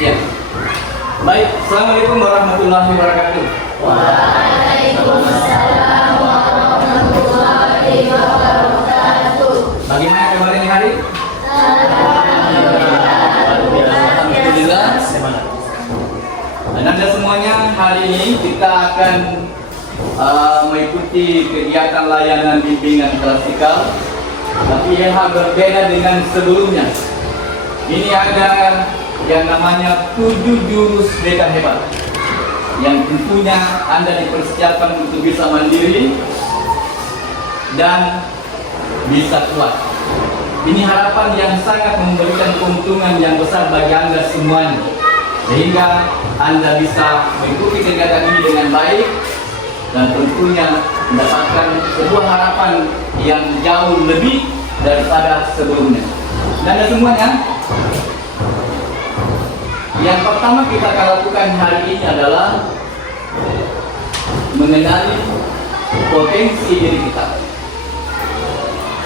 Ya. Baik, Assalamualaikum warahmatullahi wabarakatuh. Waalaikumsalam warahmatullahi wabarakatuh. Bagaimana kabar ini hari? Alhamdulillah. Dan Anda semuanya, hari ini kita akan mengikuti kegiatan layanan bimbingan klasikal, tapi yang berbeda dengan sebelumnya. Ini ada yang namanya 7 jurus beda hebat, yang tentunya Anda dipersiapkan untuk bisa mandiri dan bisa kuat. Ini harapan yang sangat memberikan keuntungan yang besar bagi Anda semuanya, sehingga Anda bisa mengikuti kegiatan ini dengan baik dan tentunya mendapatkan sebuah harapan yang jauh lebih daripada sebelumnya. Dan Anda semuanya, yang pertama kita akan lakukan hari ini adalah mengenali potensi diri kita.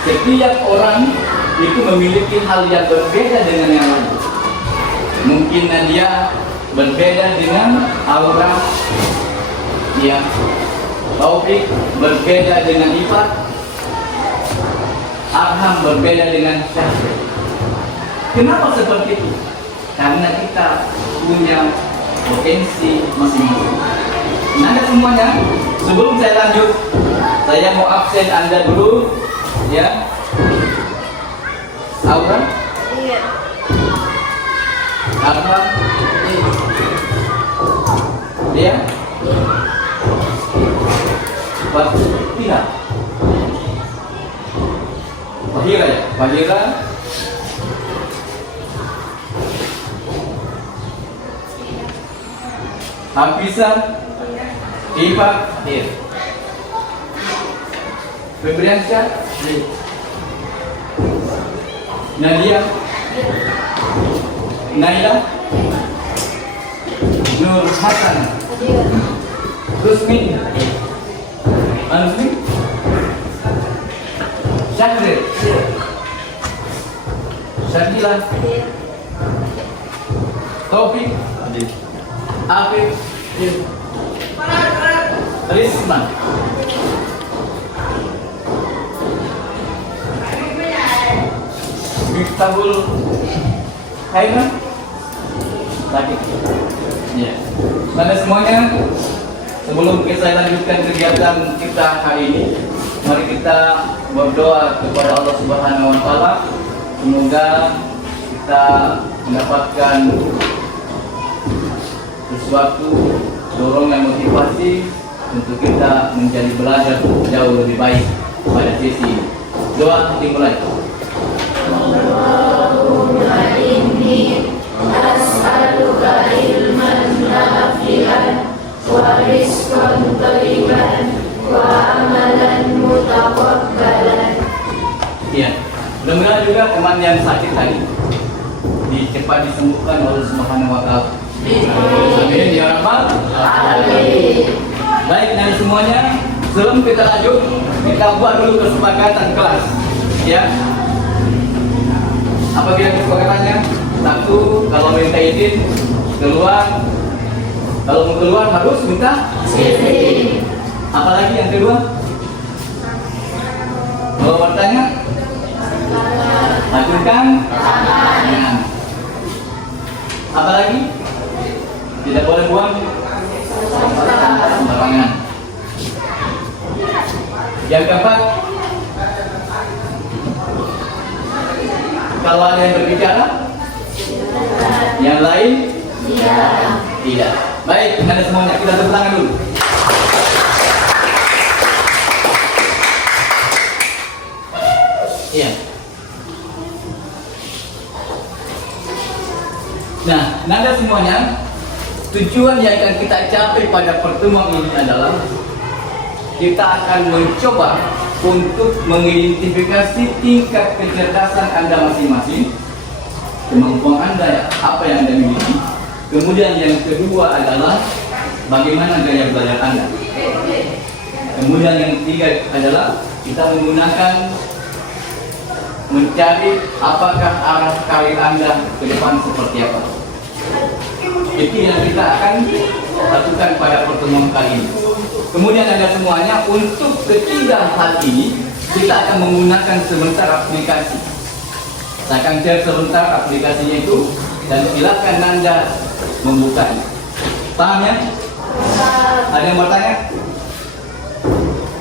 Setiap orang itu memiliki hal yang berbeda dengan yang lain. Mungkin dia berbeda dengan aura, ya. Taufik berbeda dengan Ifat, Arham berbeda dengan Syahri. Kenapa seperti itu? Karena kita punya potensi masing-masing. Nah, semuanya, sebelum saya lanjut, saya mau absen Anda dulu, ya. Aura? Iya. Arham? Dia? Bahira. Bahira ya? Bahira. Hafizan. Ifat. Iya. Febriansyah. Iya. Nadia. Naila. Nur Hasan. Rusmi. Anusmi. Syahrir. Syakila. Taufik. Afif. Risma. Miftahul Khairan. Lagi. Ya. Pada semuanya, sebelum saya lanjutkan kegiatan kita hari ini, mari kita berdoa kepada Allah Subhanahu wa Ta'ala. Semoga kita mendapatkan sesuatu dorongan motivasi untuk kita menjadi belajar jauh lebih baik pada sesi doa. Dimulai. Allahumma inni as'aluka ilman nafi'an wa rizqan thayyiban wa amalan mutaqabbalan. Iya. Mudah-mudahan juga teman yang sakit tadi cepat disembuhkan oleh Subhanahu wa Ta'ala. Amin ya rabbal alamin. Baik, dan semuanya, sebelum kita lanjut, kita buat dulu kesepakatan kelas, ya. Apabila kesepakatannya, satu, kalau minta izin keluar, kalau mau keluar harus minta izin. Apalagi yang kedua, kalau bertanya, ajukan tangan. Apalagi? Tidak boleh buang sembarangan. Yang keempat, kalau ada yang berbicara, yang lain tidak. Baik, Anda semuanya, kita tepuk tangan dulu. Iya. Nah, Anda semuanya, tujuan yang akan kita capai pada pertemuan ini adalah kita akan mencoba untuk mengidentifikasi tingkat kecerdasan Anda masing-masing, kemampuan Anda, apa yang Anda miliki. Kemudian yang kedua adalah bagaimana gaya belajar Anda. Kemudian yang ketiga adalah kita menggunakan mencari apakah arah karir Anda ke depan seperti apa. Itu yang kita akan lakukan pada pertemuan kali ini. Kemudian ada semuanya, untuk ketiga hal ini kita akan menggunakan sebentar aplikasi. Saya akan share sebentar aplikasinya itu, dan silakan Anda membukanya. Paham ya? Ada yang bertanya?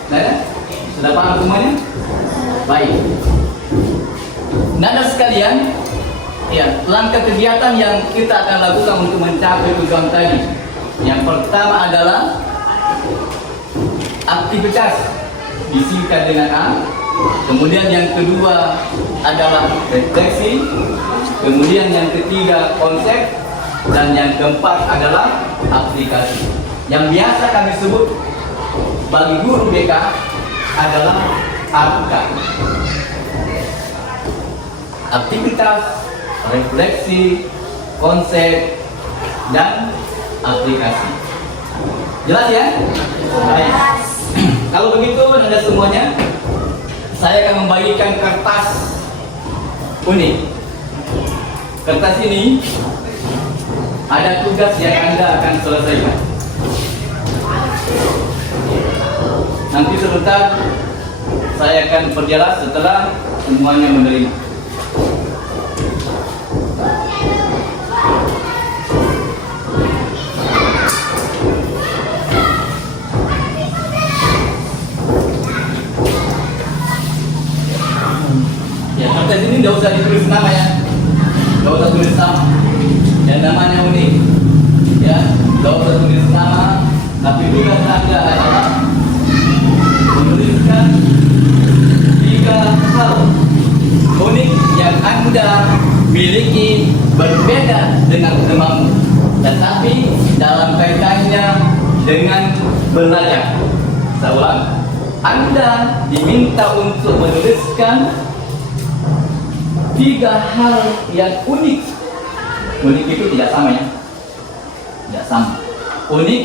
Ada? Sudah paham semuanya? Baik. Nada sekalian, ya, langkah kegiatan yang kita akan lakukan untuk mencapai tujuan tadi. Yang pertama adalah aktivitas, disingkat dengan A. Kemudian yang kedua adalah refleksi. Kemudian yang ketiga konsep. Dan yang keempat adalah aplikasi. Yang biasa kami sebut bagi guru BK adalah APK. Aktivitas, refleksi, konsep, dan aplikasi. Jelas ya? Baik. Kalau begitu Anda semuanya, saya akan membagikan kertas unik. Kertas ini ada tugas yang Anda akan selesaikan. Nanti sebentar saya akan perjelas setelah semuanya menerima. Ya, kertas ini tidak usah ditulis nama ya, tidak usah tulis nama. Dan namanya unik, ya, tidak usah tulis nama, tapi tugas Anda adalah menuliskan 3 hal unik yang Anda miliki berbeda dengan temanmu, tetapi dalam kaitannya dengan belajar. Saya ulang, Anda diminta untuk menuliskan 3 hal yang unik. Unik itu tidak sama ya, tidak sama. Unik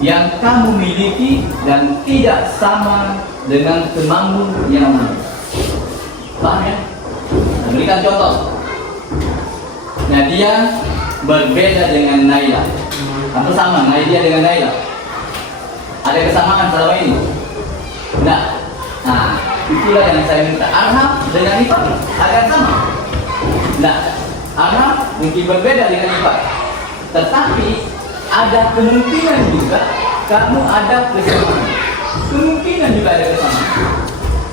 yang kamu miliki dan tidak sama dengan temanmu yang lain. Paham ya? Saya berikan contoh. Nah, dia berbeda dengan Naila. Atau sama, Naila dengan Naila. Ada kesamaan selama ini? Nah, itulah yang saya minta. Arham dengan Ifat akan sama. Nah, Arham mungkin berbeda dengan Ifat, tetapi ada kemungkinan juga kamu ada kesamaan. Kemungkinan juga ada kesamaan.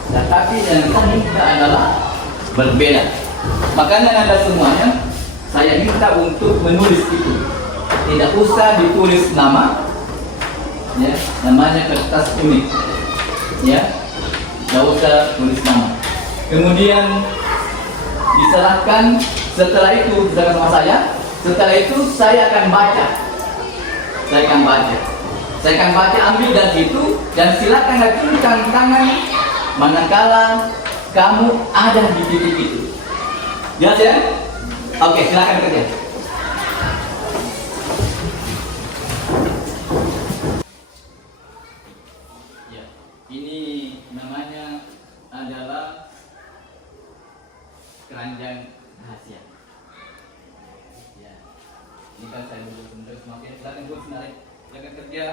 Tetapi yang saya minta adalah berbeda. Makanya Anda semuanya, saya minta untuk menulis itu. Tidak usah ditulis nama, ya, namanya kertas unik, ya, tidak usah tulis nama. Kemudian diserahkan. Setelah itu diserahkan sama saya. Setelah itu saya akan baca. Saya akan baca, ambil dari itu, dan silakan acungkan tangan manakala kamu ada di titik itu. Jelas ya? Oke, silakan kerja. Ya, ini namanya adalah keranjang rahasia. Ya, ini kan saya dulu sebentar semakin. Silakan dulu sebentar, silakan kerja.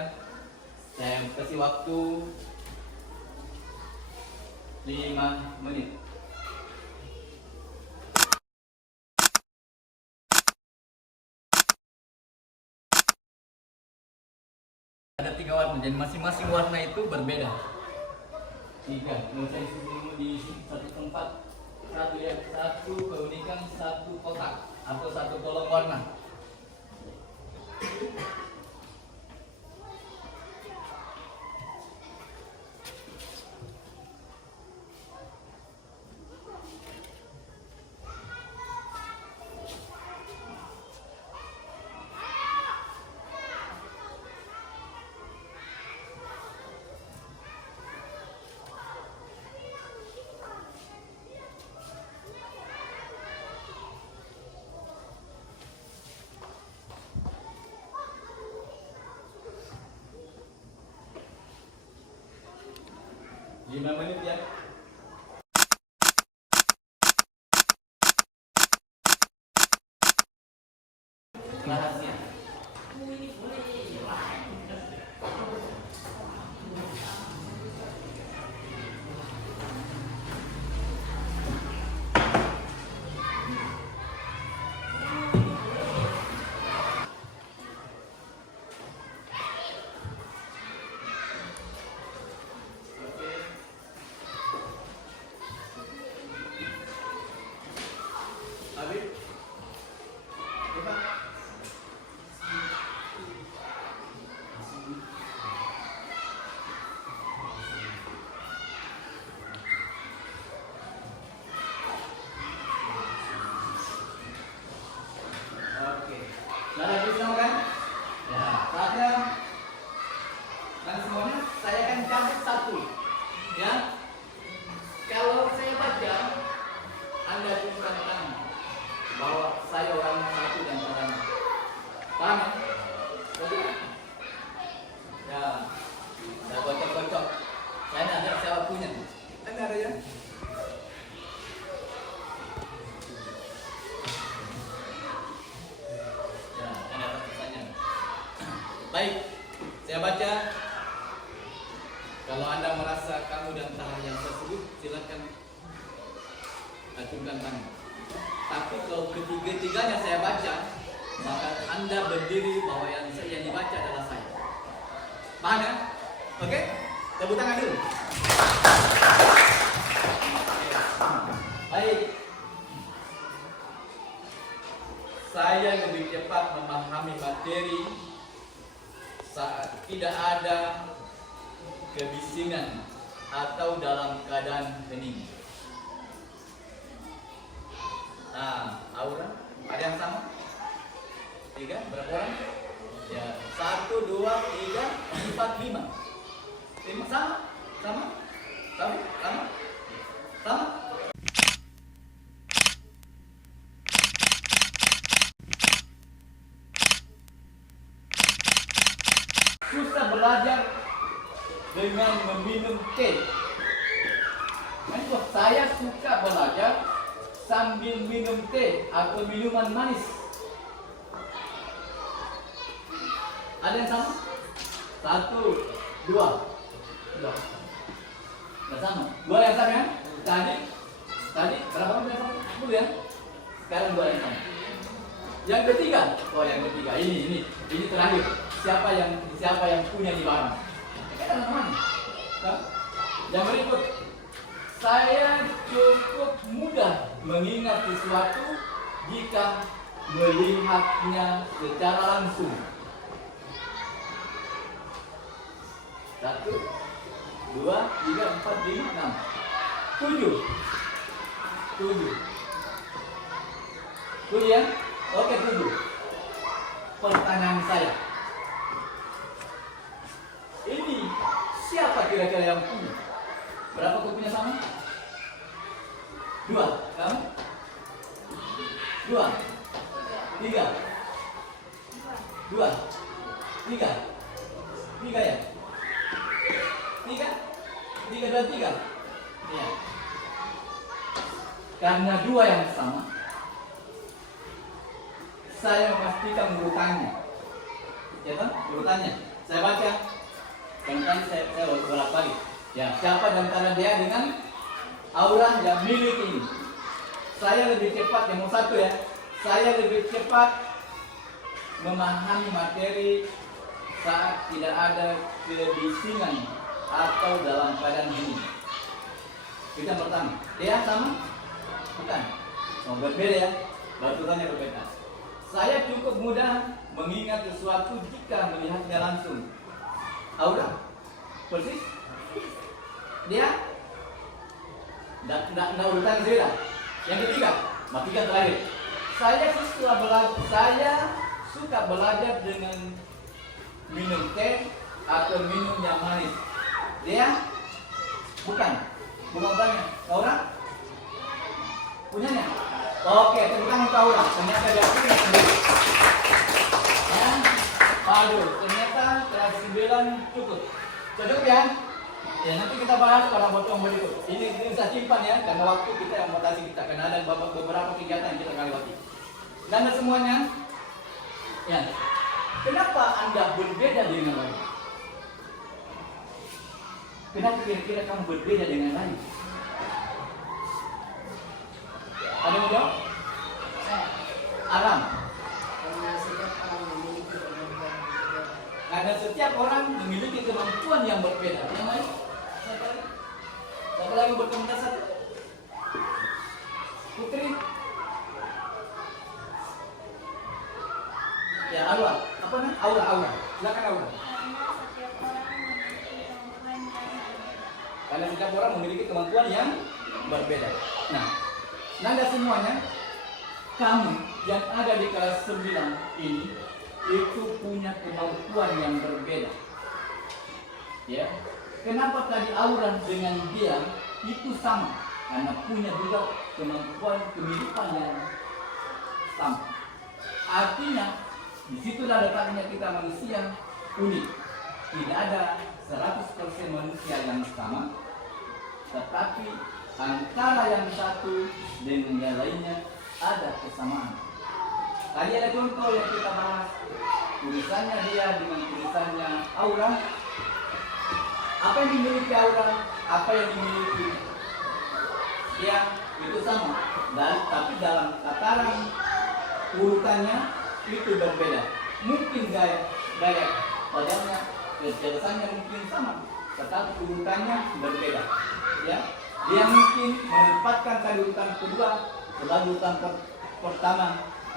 Saya kasih waktu 5 menit. Ada 3 warna, dan masing-masing warna itu berbeda. 3, kalau saya suruh di satu tempat, satu keunikan, satu kotak atau satu kolom warna. Lima menit ya. rahasia. Habis? Coba. Oke. Nah, lagi sama kan? Ya, saatnya dan semuanya saya akan cabut satu. Ya. Kalau saya baca, Anda tuliskan tangan bahwa saya orang satu dan orang. Paham ya? Betul? Ya. Saya kocok-kocok. Saya ada siapa punya? Anda ada ya? Ya, ada tulisannya. Baik, saya baca. Kalau Anda merasa kamu dan tahan yang tersebut, silakan acungkan tangan. Tapi kalau ketiga-tiganya saya baca, maka Anda berdiri bahwa yang dibaca adalah saya. Paham ya? Oke? Tepuk tangan dulu. Baik. Saya lebih cepat memahami materi saat tidak ada kebisingan atau dalam keadaan hening. Nah, aura ada yang sama? 3, berapa orang? Ya, 1, 2, 3, 4, 5. 5 sama? Sama? Sama? Sama? Sama? Susah belajar dengan meminum teh. Saya suka belajar sambil minum teh atau minuman manis. Ada yang sama? 1, 2. Nggak sama. 2 yang sama ya? Tadi berapa orang yang sama? 10 ya? Sekarang 2 yang sama. Yang ketiga, yang ketiga ini terakhir. Siapa yang punya di barang? Teman-teman. Yang berikut, saya cukup mudah mengingat sesuatu jika melihatnya secara langsung. 1, 2, 3, 4, 5, 6, 7. 7 ya? Oke, 7. Pertanyaan saya, ini siapa kira-kira yang punya? Berapa kopinya sama? 2. Kamu? 2, 3, 2, 3, 3 ya? 3, 2, 3. Ya. Karena 2 yang sama, saya memastikan urutannya. Ya kan? Urutannya. Saya baca. Dan tadi saya bolak balik. Ya, siapa di antara dia dengan aura yang milik ini? Saya lebih cepat, yang mau 1 ya. Saya lebih cepat memahami materi saat tidak ada kebisingan atau dalam keadaan hening. Kita pertama, dia sama? Bukan. Oh, berbeda ya. Baturannya berbeda. Saya cukup mudah mengingat sesuatu jika melihatnya langsung. Aura? Persis? Dia? Nggak urutan beda. Yang ketiga, matikan terakhir. Saya suka belajar dengan minum teh atau minum yang manis. Dia? Bukan tanya. Aura? Punyanya? Oke, tentang Aura. Ternyata dia punya sendiri. Ya? Aduh, ternyata kelas 9 cukup. Cukup ya? Ya, nanti kita bahas pada potong berikut. Ini bisa simpan ya, karena waktu kita yang mutasi kita. Karena ada beberapa kegiatan yang kita akan lewati. Dan semuanya, Ya. Kenapa Anda berbeda dengan lain? Kenapa kira-kira kamu berbeda dengan lain? Ada yang jawab? Alam. Karena setiap orang memiliki kemampuan yang berbeda. Yang lain? Siapa lagi berkomentar satu? Putri? Ya, Aura. Apa namanya? Aura. Silakan Aura. Karena setiap orang memiliki kemampuan yang berbeda. Nah, Nanda semuanya, kamu yang ada di kelas 9 ini itu punya kemampuan yang berbeda. Ya. Kenapa tadi Aura dengan dia itu sama? Karena punya juga kemampuan kemiripan yang sama. Artinya, disitulah letaknya kita manusia unik. Tidak ada 100% manusia yang sama, tetapi antara yang satu dengan yang lainnya ada kesamaan. Tadi ada contoh yang kita bahas, tulisannya dia dengan tulisannya Aura. Apa yang dimiliki Aura, apa yang dimiliki dia itu sama. Dan tapi dalam tataran urutannya itu berbeda. Mungkin gaya padanya kecerdasannya mungkin sama, tetapi urutannya berbeda. Ya, dia mungkin menempatkan tadi urutan kedua sebagai urutan pertama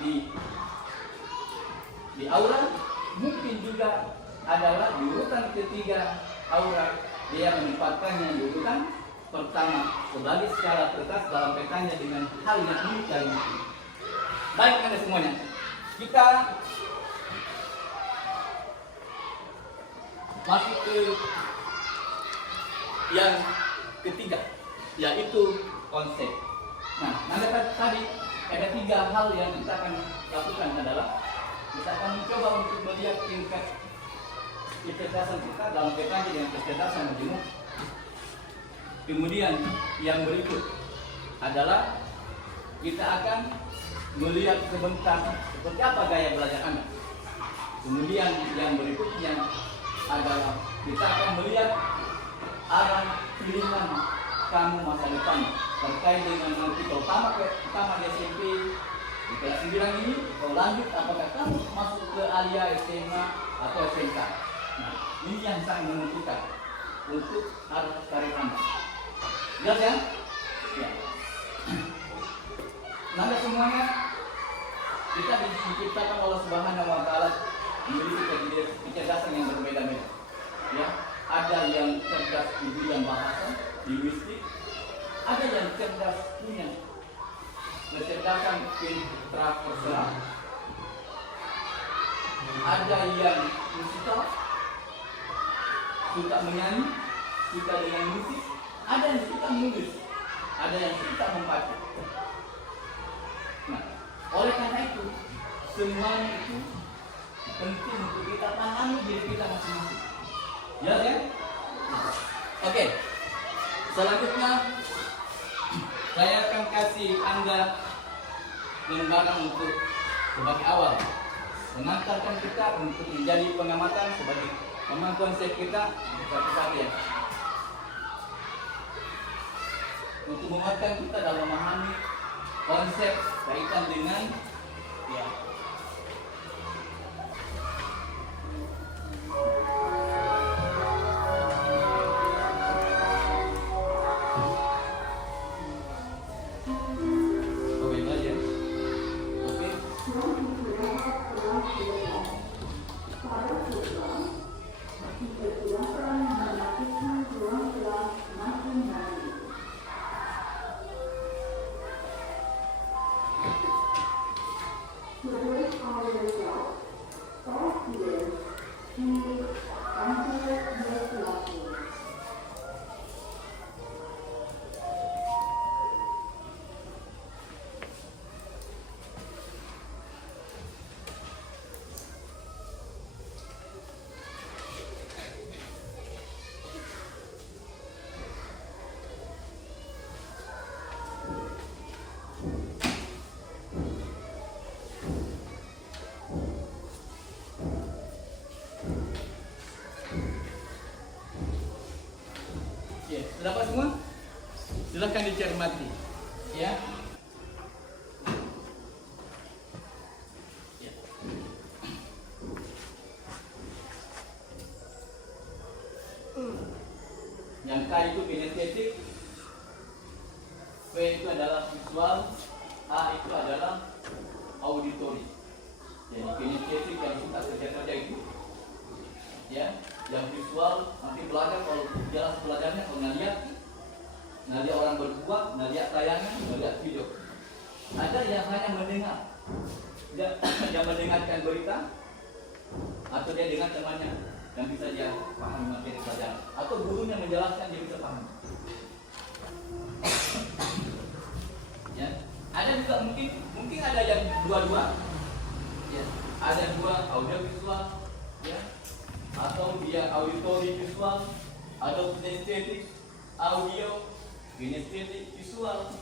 di Aura, mungkin juga adalah di urutan ketiga Aura dia menempatkannya di urutan pertama sebagai skala kertas dalam petanya dengan hal yang unik dan mungkin. Baik Anda semuanya, kita masuk ke yang ketiga, yaitu konsep. Nah, tadi ada 3 hal yang kita akan lakukan adalah kita akan mencoba untuk melihat tingkat kecerdasan kita dalam kaitannya dengan kecerdasan majemuk. Kemudian yang berikut adalah kita akan melihat sebentar seperti apa gaya belajar Anda. Kemudian yang berikutnya adalah kita akan melihat arah pilihan kamu masa depan terkait dengan nanti pertama di SMP di kelas 9 ini, kalau lanjut apakah kamu masuk ke Alia, SMA atau SMK. Nah, ini yang sangat menentukan untuk arah karir Anda. Jelas ya? Ya. Nanda semuanya kita diciptakan oleh Subhanahu wa Ta'ala memiliki kecerdasan yang berbeda-beda. Ya, ada yang cerdas di bidang bahasa, linguistik, ada yang cerdas punya kecerdasan intrapersonal, ada yang musikal, suka menyanyi, suka dengan musik, ada yang suka menulis, ada yang suka membaca. Nah, oleh karena itu semuanya itu penting untuk kita pahami diri kita masing-masing. Ya kan? Oke. Selanjutnya saya akan kasih Anda lembaran untuk sebagai awal mengantarkan kita untuk menjadi pengamatan sebagai memang konsep kita satu-satu ya. Untuk menguatkan kita dalam memahami konsep kaitan dengan ya Dapat semua? Silahkan dicermati. Ya. Ya. Yang K itu kinestetik, V itu adalah visual, A itu adalah auditory. Jadi kinestetik yang suka kerja-kerja itu, ya, yang visual nanti belajar kalau jelas belajarnya kalau ngeliat orang berbuat, ngeliat tayangan, ngeliat video. Ada yang hanya mendengar, dia mendengarkan berita, atau dia dengar temannya dan bisa dia pahami materi pelajaran, atau gurunya menjelaskan dia bisa paham. Ya, ada juga mungkin ada yang dua-dua, ya, ada dua audio visual, ya, atau dia auditory visual, atau kinestetik audio, kinestetik visual.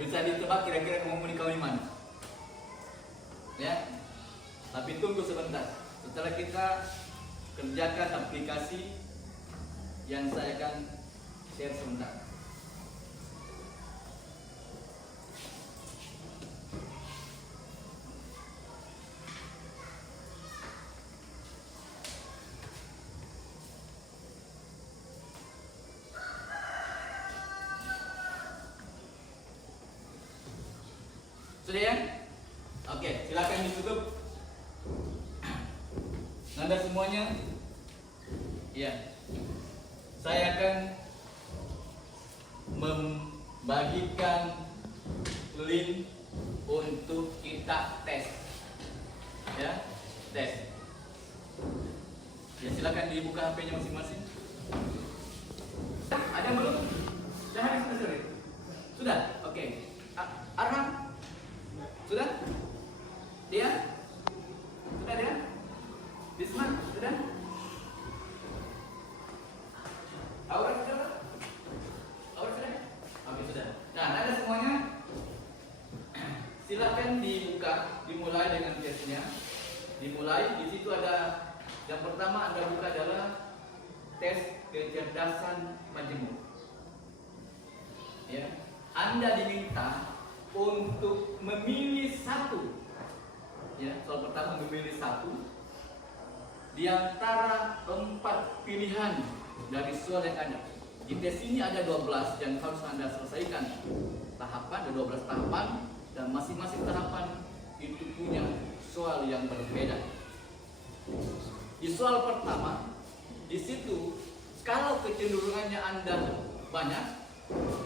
Bisa ditebak kira-kira kemampuan kamu di mana? Ya, tapi tunggu sebentar. Setelah kita kerjakan aplikasi yang saya akan share sebentar. Sudah ya? Oke, silakan ditutup. Anda semuanya, ya, saya akan membagikan link untuk kita tes, ya, tes. Ya, silakan dibuka HP-nya masing-masing. Ada yang belum? Sudah habis sudah? Sudah? Oke. Arham? Sudah? Dia? Sudah dia? Bisman? Sudah? Aura sudah? Aura sudah? Oke, sudah. Nah, ada semuanya. Silakan dibuka, dimulai dengan tesnya. Dimulai, di situ ada yang pertama Anda buka adalah tes kecerdasan majemuk. Ya, Anda diminta untuk memilih satu, ya, soal pertama memilih satu di antara 4 pilihan dari soal yang ada. Di tes ini ada 12 yang harus Anda selesaikan tahapan, ada 12 tahapan, dan masing-masing tahapan itu punya soal yang berbeda. Di soal pertama, di situ kalau kecenderungannya Anda banyak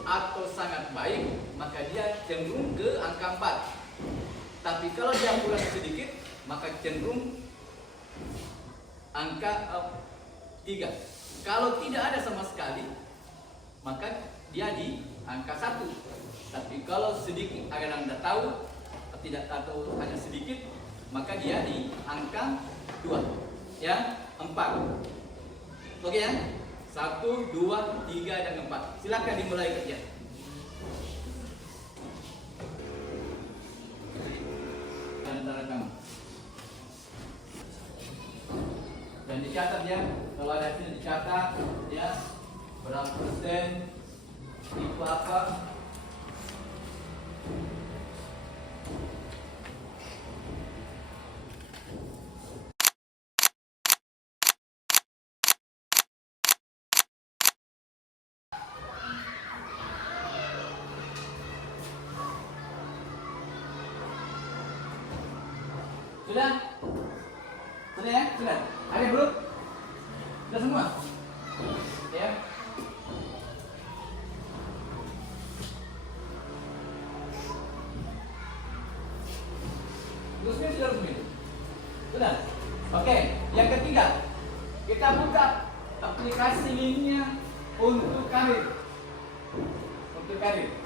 atau sangat baik, maka dia cenderung ke angka 4. Tapi kalau dia kurang sedikit, maka cenderung angka 3. Kalau tidak ada sama sekali, maka dia di angka 1. Tapi kalau sedikit, agar Anda tahu, tidak tahu hanya sedikit, maka dia di angka 2. Ya, 4. Oke ya? 1, 2, 3, dan 4. Silakan dimulai kerja. Antara kamu. Dan dicatat ya, kalau ada hasil dicatat ya, berapa persen, itu apa. Sudah? Sudah ya? Sudah? Ada belum? Sudah semua? Ya. Sudah resmi? Sudah? Oke, yang ketiga, kita buka aplikasi linknya untuk karir. Untuk karir.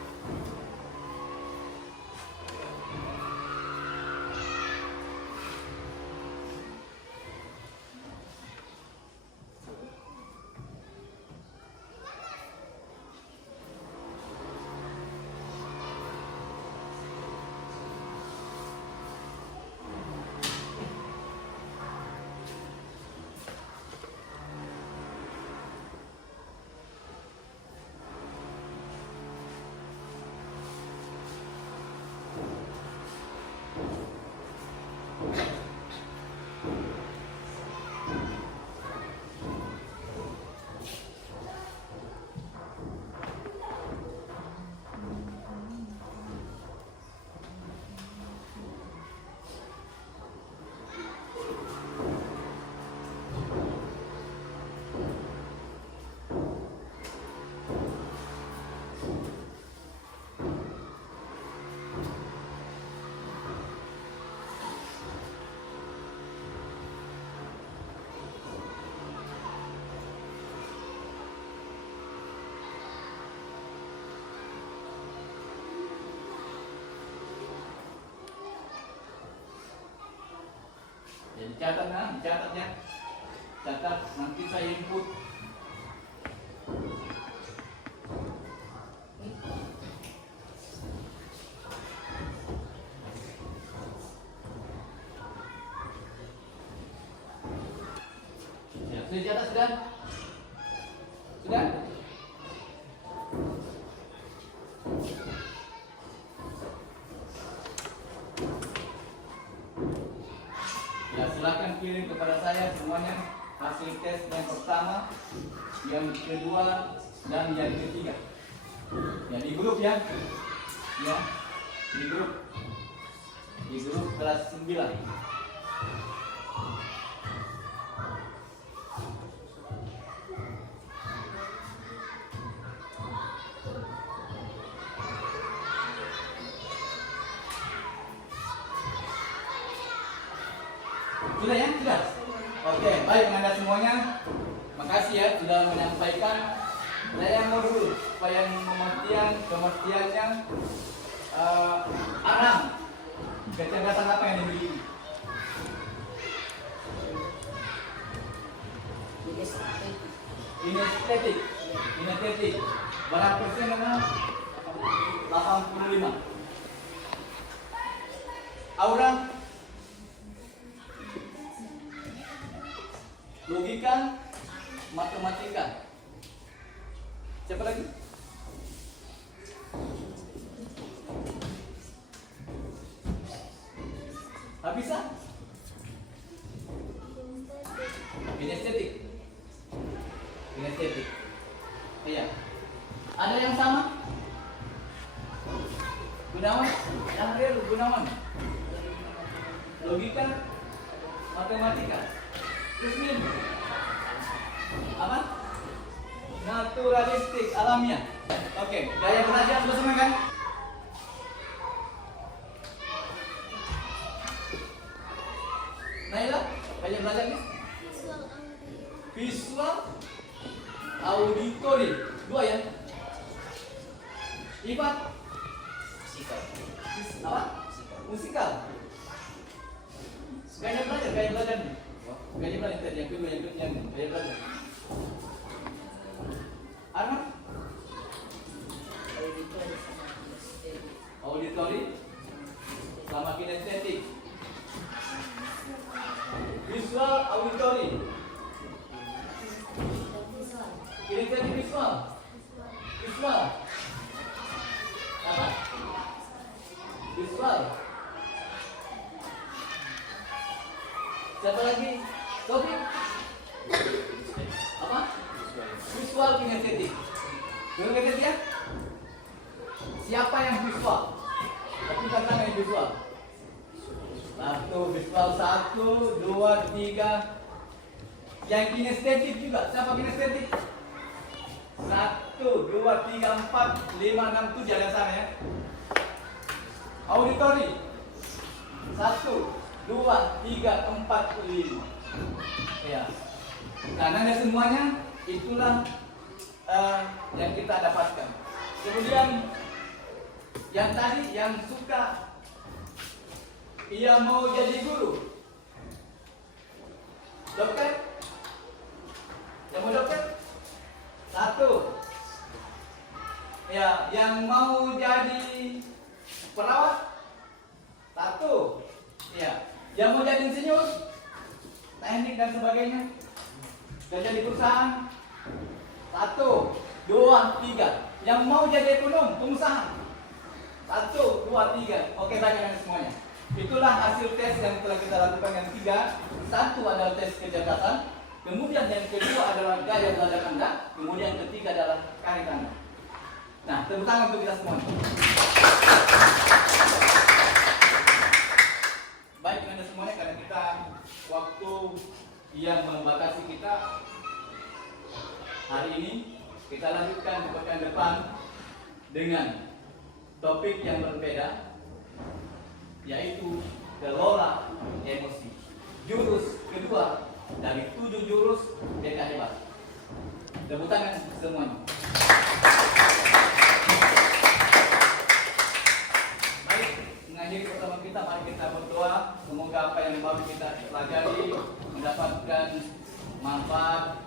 Jadi catat ya. Catat, nanti saya input. Ya, sudah catat sudah? Sudah? Ya, silakan kirim kepada saya semuanya hasil tes yang pertama, yang kedua, dan yang ketiga. Ya, di grup ya. Ya, di grup kelas 9. Sudah ya? Sudah? Oke, baik Anda semuanya. Makasih ya sudah menyampaikan. Saya mau dulu supaya kemestiannya Anam. Kecerdasan apa yang dimiliki? Kinestetik. Berapa persen Anam? 85. Aura? Logika, matematika. Siapa lagi? Habisa? Kinestetik. Iya. Ada yang sama? Gunawan? Yang real Gunawan. Logika, matematika. Terus apa? Naturalistik, alamiah. Oke, gaya belajar sudah semua kan? Naila, gaya belajarnya? Visual, auditory. 2 ya? Ifat? Apa? Musikal. Gaya belajar nih. Gaya belajar tadi yang kedua gaya belajar. Arman? Auditory sama kinestetik. Visual, auditory. Kinestetik, visual. Apa? Visual. Siapa lagi? Sofi? Apa? Visual kinestetik. Belum kinestetik ya? Siapa yang visual? Tapi kata yang visual. Satu, visual 1, 2, 3. Yang kinestetik juga, siapa kinestetik? 1, 2, 3, 4, 5, 6, 7 ada sana ya. Auditori 1, 2, 3, 4, 5. Ya. Nah, nada semuanya itulah yang kita dapatkan. Kemudian yang tadi yang suka ia mau jadi guru, dokter, yang mau dokter 1. Ya, yang mau jadi perawat 1. Ya, yang mau jadi insinyur, teknik dan sebagainya, kerja di perusahaan 1, 2, 3. Yang mau jadi ekonom, pengusaha 1, 2, 3. Oke, bacakan semuanya. Itulah hasil tes yang telah kita lakukan yang 3. 1 adalah tes kecerdasan, kemudian yang kedua adalah gaya belajar Anda, kemudian yang ketiga adalah karir Anda. Nah, tepuk tangan untuk kita semua. Baik Anda semuanya, karena kita waktu yang membatasi kita hari ini, kita lanjutkan ke pekan depan dengan topik yang berbeda, yaitu kelola emosi. Jurus kedua dari 7 jurus BK Hebat. Tepuk tangan semuanya. Baik, mengakhiri pertemuan kita, mari kita berdoa. Semoga apa yang baru kita pelajari mendapatkan manfaat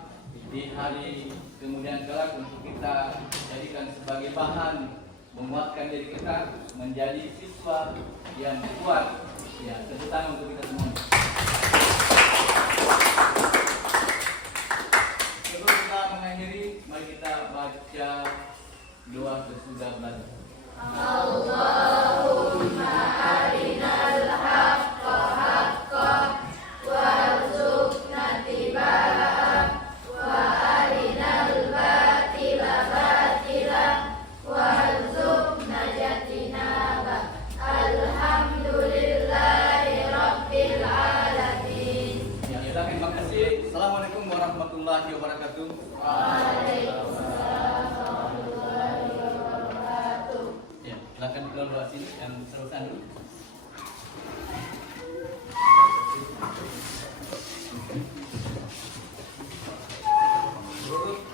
di hari kemudian kelak untuk kita jadikan sebagai bahan menguatkan diri kita menjadi siswa yang kuat. Ya, tepuk tangan untuk kita semua. Sebelum kita mengakhiri, mari kita baca doa sesudah belajar. Allahumma arinal haqqa haqqan warzuqna tiba'ah wa arinal batila batilan warzuqna jatinabah. Alhamdulillahi rabbil alamin. Ya, terima kasih. Assalamualaikum warahmatullahi wabarakatuh. Waalaikumsalam warahmatullahi wabarakatuh. Ya, silakan keluar doa sini yang teruskan dulu. Urut